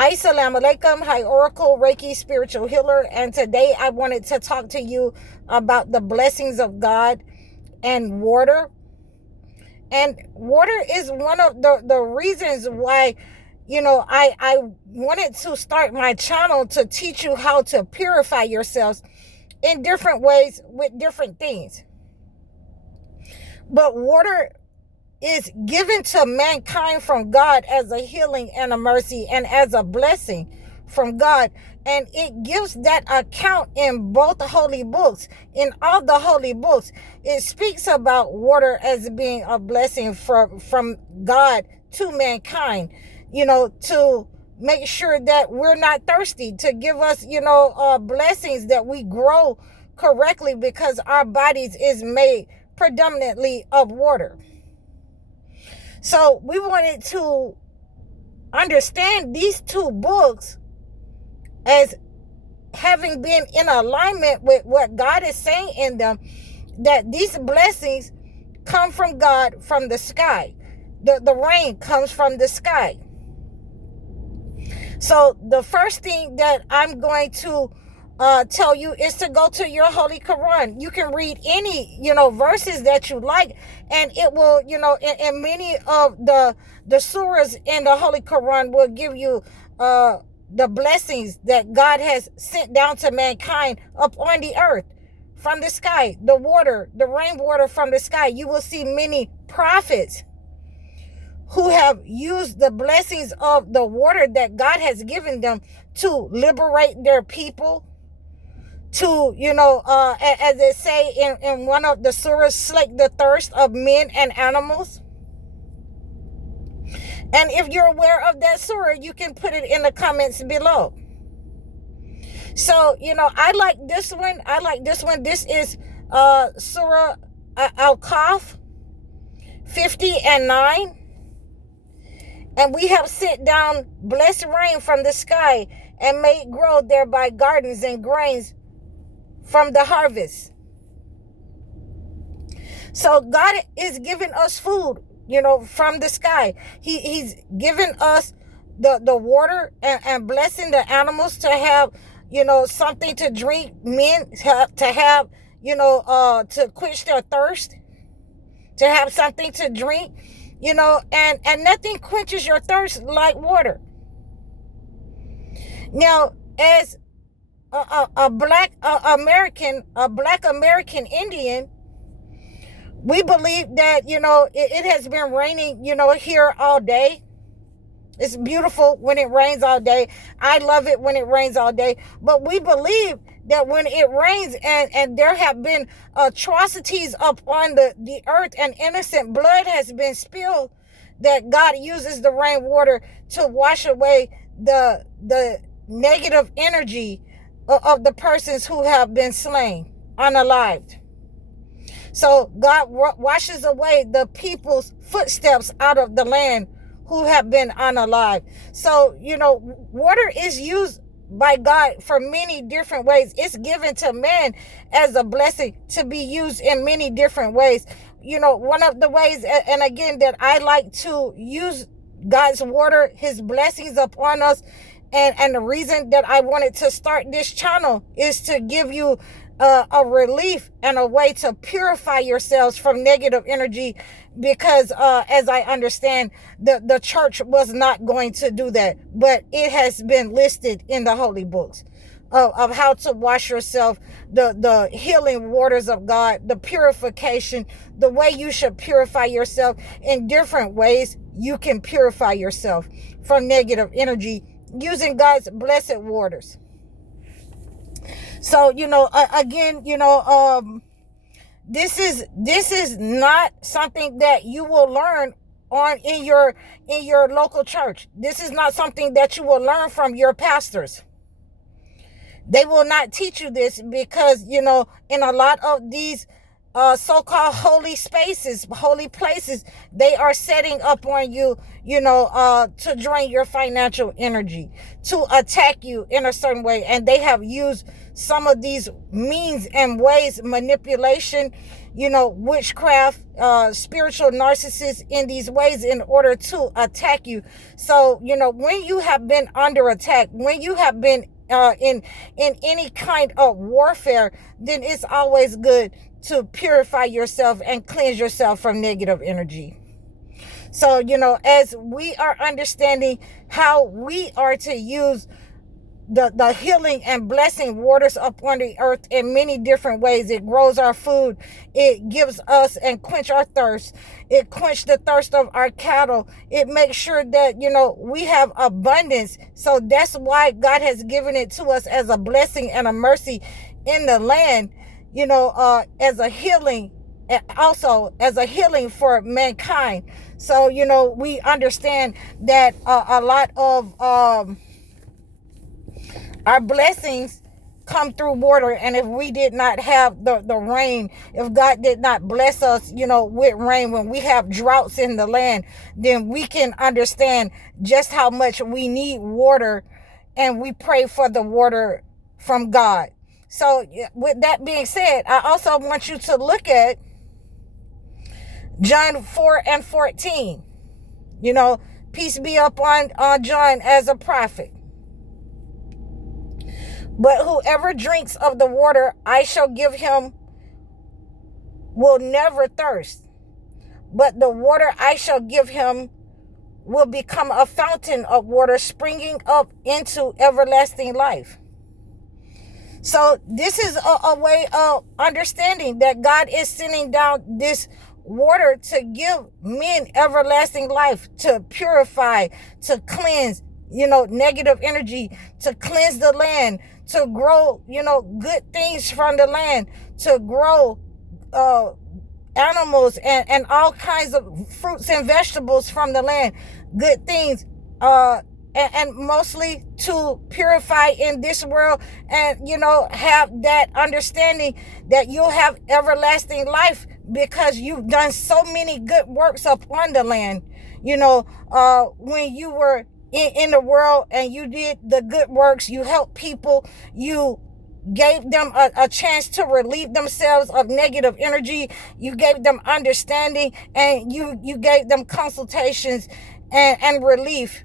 Assalamu alaikum. Hi, Oracle, Reiki, spiritual healer. And today I wanted to talk to you about the blessings of God and water. And water is one of the reasons why, I wanted to start my channel to teach you how to purify yourselves in different ways with different things. But water is given to mankind from God as a healing and a mercy and as a blessing from God. And it gives that account in both the holy books. In all the holy books, it speaks about water as being a blessing from God to mankind, to make sure that we're not thirsty, to give us, blessings that we grow correctly because our bodies is made predominantly of water. So we wanted to understand these two books as having been in alignment with what God is saying in them, that these blessings come from God, from the sky. The rain comes from the sky. So the first thing that I'm going to tell you is to go to your Holy Quran. You can read any, verses that you like, and it will, in many of the surahs in the Holy Quran will give you the blessings that God has sent down to mankind up on the earth from the sky, the water, the rainwater from the sky. You will see many prophets who have used the blessings of the water that God has given them to liberate their people, to, as they say in one of the surahs, slake the thirst of men and animals. And if you're aware of that surah, you can put it in the comments below. So, I like this one. This is Surah Al-Kahf 50:9. And we have sent down blessed rain from the sky and made grow thereby gardens and grains from the harvest. So God is giving us food, from the sky. He's giving us the water and blessing the animals to have, something to drink, men to have, to quench their thirst, to have something to drink, and nothing quenches your thirst like water. Now, as a black American Indian, we believe that, it has been raining, here all day. It's beautiful when it rains all day. I love it when it rains all day. But we believe that when it rains and there have been atrocities upon the earth and innocent blood has been spilled, that God uses the rainwater to wash away the negative energy of the persons who have been slain, unalived. So God washes away the people's footsteps out of the land who have been unalived. So, water is used by God for many different ways. It's given to man as a blessing to be used in many different ways. One of the ways, and again, that I like to use God's water, his blessings upon us, and the reason that I wanted to start this channel is to give you a relief and a way to purify yourselves from negative energy, because as I understand, the church was not going to do that, but it has been listed in the holy books of how to wash yourself, the healing waters of God, the purification, the way you should purify yourself. In different ways you can purify yourself from negative energy using God's blessed waters. So, again, this is not something that you will learn in your local church. This is not something that you will learn from your pastors. They will not teach you this because, in a lot of these so-called holy spaces, holy places, they are setting up on you, to drain your financial energy, to attack you in a certain way. And they have used some of these means and ways, manipulation, witchcraft, spiritual narcissists in these ways in order to attack you. So, when you have been under attack, when you have been in any kind of warfare, then it's always good to purify yourself and cleanse yourself from negative energy. So, as we are understanding how we are to use the healing and blessing waters upon the earth in many different ways. It grows our food. It gives us and quench our thirst. It quench the thirst of our cattle. It makes sure that, we have abundance. So that's why God has given it to us as a blessing and a mercy in the land, as a healing, also as a healing for mankind. So, we understand that a lot of our blessings come through water. And if we did not have the rain, if God did not bless us, with rain, when we have droughts in the land, then we can understand just how much we need water, and we pray for the water from God. So with that being said, I also want you to look at John 4:14. Peace be upon John as a prophet. But whoever drinks of the water I shall give him will never thirst. But the water I shall give him will become a fountain of water springing up into everlasting life. So this is a way of understanding that God is sending down this water to give men everlasting life, to purify, to cleanse, negative energy, to cleanse the land, to grow, good things from the land, to grow animals and all kinds of fruits and vegetables from the land, good things, and mostly to purify in this world, and have that understanding that you'll have everlasting life because you've done so many good works upon the land. When you were in the world and you did the good works, you helped people, you gave them a chance to relieve themselves of negative energy, you gave them understanding, and you gave them consultations and relief,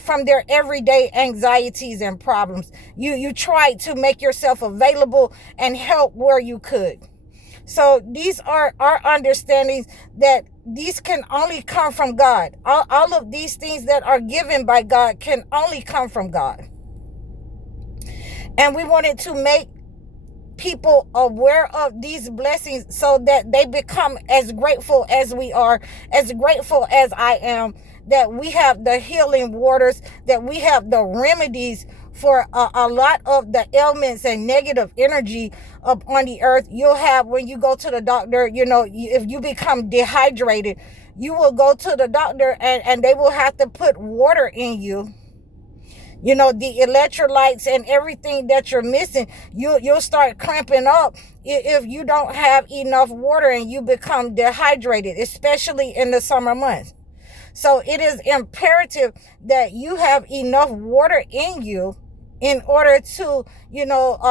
from their everyday anxieties and problems. You tried to make yourself available and help where you could. So these are our understandings, that these can only come from God. All of these things that are given by God can only come from God. And we wanted to make people aware of these blessings so that they become as grateful as we are, as grateful as I am, that we have the healing waters, that we have the remedies for a lot of the ailments and negative energy up on the earth. You'll have, when you go to the doctor, if you become dehydrated, you will go to the doctor and they will have to put water in you. The electrolytes and everything that you're missing, you'll start cramping up if you don't have enough water and you become dehydrated, especially in the summer months. So it is imperative that you have enough water in you in order to,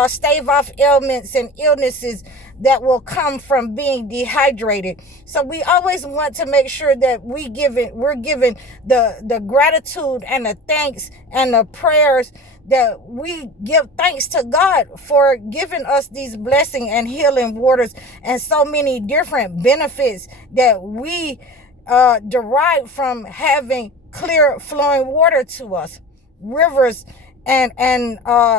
stave off ailments and illnesses that will come from being dehydrated. So we always want to make sure that we're giving the gratitude and the thanks and the prayers, that we give thanks to God for giving us these blessing and healing waters and so many different benefits that we derive from having clear flowing water to us, rivers and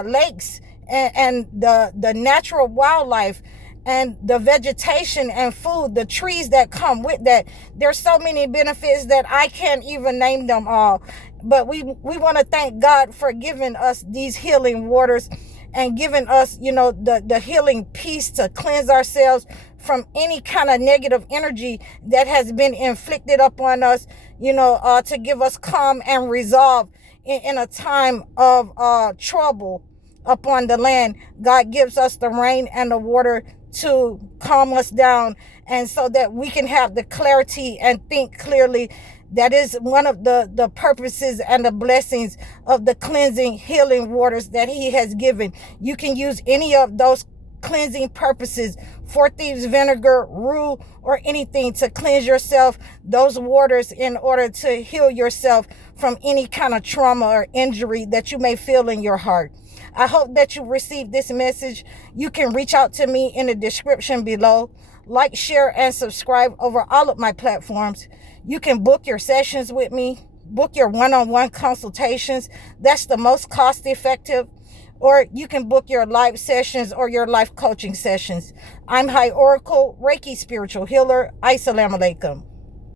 lakes, and the natural wildlife and the vegetation and food, the trees that come with that. There's so many benefits that I can't even name them all. But we want to thank God for giving us these healing waters and giving us, the healing peace to cleanse ourselves from any kind of negative energy that has been inflicted upon us, to give us calm and resolve in a time of trouble upon the land. God gives us the rain and the water to calm us down, and so that we can have the clarity and think clearly. That is one of the purposes and the blessings of the cleansing, healing waters that he has given. You can use any of those cleansing purposes, 4 thieves vinegar, rue, or anything to cleanse yourself, those waters, in order to heal yourself from any kind of trauma or injury that you may feel in your heart. I hope that you received this message. You can reach out to me in the description below. Like, share, and subscribe over all of my platforms. You can book your sessions with me, book your one-on-one consultations. That's the most cost-effective. Or you can book your live sessions or your life coaching sessions. I'm High Oracle, Reiki spiritual healer. Assalamu alaikum.